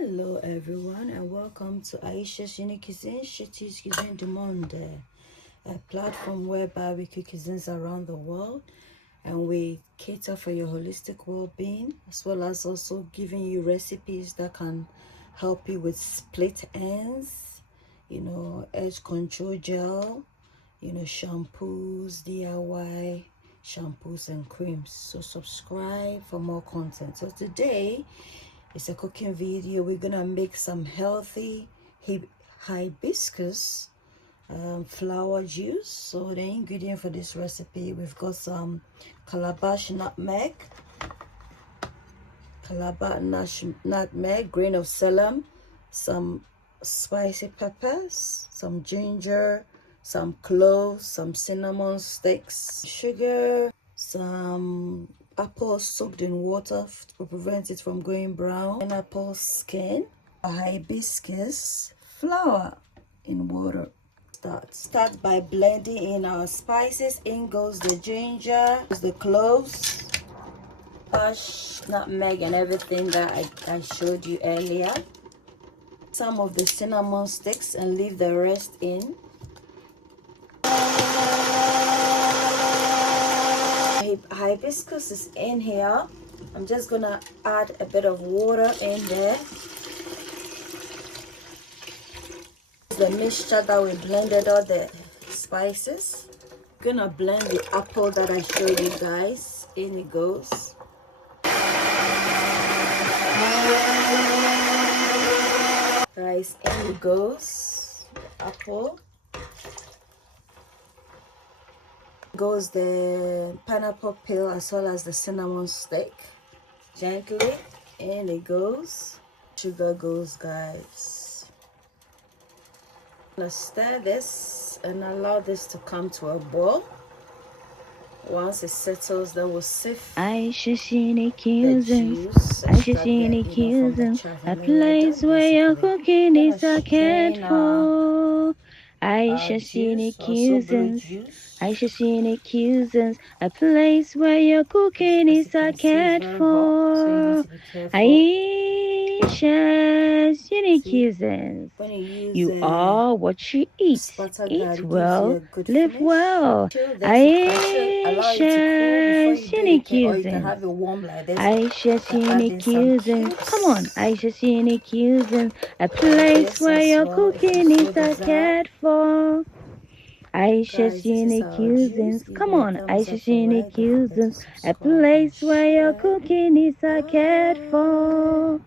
Hello everyone and welcome to Ayesha's Unique Cuisine, Shitty's Cuisine du Monde, a platform whereby we cook cuisines around the world and we cater for your holistic well-being, as well as also giving you recipes that can help you with split ends, edge control gel, shampoos, DIY shampoos and creams. So subscribe for more content. So today it's a cooking video. We're gonna make some healthy hibiscus flower juice. So the ingredient for this recipe, we've got some calabash nutmeg, grain of selim, some spicy peppers, some ginger, some cloves, some cinnamon sticks, sugar, some apple soaked in water to prevent it from going brown, pineapple skin, a hibiscus flower in water. Start by blending in our spices. In goes the ginger, the cloves, nutmeg, and everything that I showed you earlier. Some of the cinnamon sticks and leave the rest in. Hibiscus is in here. I'm just gonna add a bit of water in there. The mixture that we blended all the spices. Gonna blend the apple that I showed you guys. In it goes. Guys, in it goes the apple. Goes the pineapple peel as well as the cinnamon stick. Gently in it goes. Sugar goes, guys. Let's stir this and allow this to come to a boil. Once it settles, then we'll sift the juice. A place where your cooking is a cared for. Ayesha's Unique Cuisines, Ayesha's Unique Cuisines, a place where your cooking is cared for. Ayesha's Unique Cuisines. You are what you eat. Eat well, live well. Ayesha's Unique Cuisines. Ayesha's Unique Cuisines. Come on, Ayesha's Unique Cuisines, a place where your cooking is cared for. Ayesha's Unique Cuisines. Come on, Ayesha's Unique Cuisines, a place where your cooking is cared for.